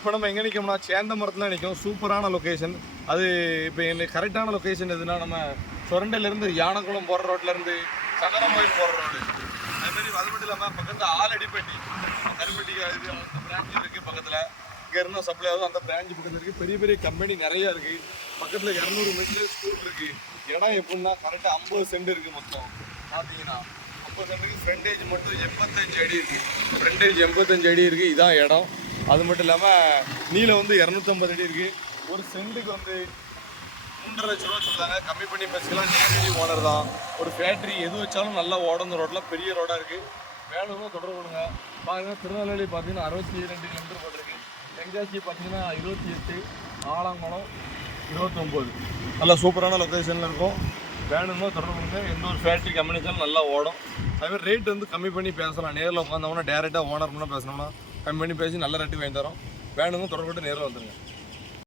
இப்போ நம்ம எங்கே நிற்கோம்னா சேந்தமரத்தில் நிற்கும். சூப்பரான லொக்கேஷன். அது இப்போ எனக்கு கரெக்டான லொக்கேஷன் எதுனா நம்ம சுரண்டையிலேருந்து யானைக்குளம் போகிற ரோட்லேருந்து சங்கரங்கோயில் போகிற ரோடு. அதுமாரி அது மட்டும் இல்லாமல் பக்கத்தில் ஆலடிப்பட்டி கருப்பட்டி இது அந்த பிரான்ச் இருக்குது பக்கத்தில். இங்கே இருந்தால் சப்ளை ஆகுது அந்த பிரான்ச் பக்கத்தில் இருக்குது. பெரிய பெரிய கம்பெனி நிறையா இருக்குது. பக்கத்தில் 200 மீட்டர் ஸ்கூல் இருக்குது. இடம் எப்படின்னா கரெக்டாக 50 சென்ட் இருக்குது மொத்தம். பார்த்தீங்கன்னா 50 சென்ட்டுக்கு ஃப்ரண்டேஜ் மட்டும் 85 அடி இருக்குது. ஃப்ரண்டேஜ் 85 அடி இருக்குது. இதான் இடம். அது மட்டும் இல்லாமல் நீளம் வந்து 250 அடி இருக்குது. ஒரு சென்ட்டுக்கு வந்து 3.5 லட்ச ரூபா சொல்கிறாங்க. கம்மி பண்ணி பேசிக்கலாம். நேரடி ஓனர் தான். ஒரு ஃபேக்ட்ரி எது வச்சாலும் நல்லா ஓடும். ரோட்டில் பெரிய ரோடாக இருக்குது. வேணும்னா தொடர்பு கொடுங்க. பாருங்கள், திருநெல்வேலி பார்த்தீங்கன்னா 62 கிலோமீட்டர் போட்டிருக்கு. தென்காசி பார்த்தீங்கன்னா 28, ஆலங்குளம் 29. நல்லா சூப்பரான லொக்கேஷனில் இருக்கும். வேணும்னா தொடர்பு கொடுங்க. எந்த ஒரு ஃபேக்ட்ரி கம்பெனிச்சாலும் நல்லா ஓடும். அதுமாதிரி ரேட் வந்து கம்மி பண்ணி பேசலாம். நேரில் உட்காந்தோம்னா டேரெக்டாக ஓனர் பண்ணால் பேசணும்னா கம்மி பண்ணி பேசி நல்ல ரேட்டு வாங்கி தரோம். வேணுங்க தொடர்பு நேரில் வந்துடுங்க.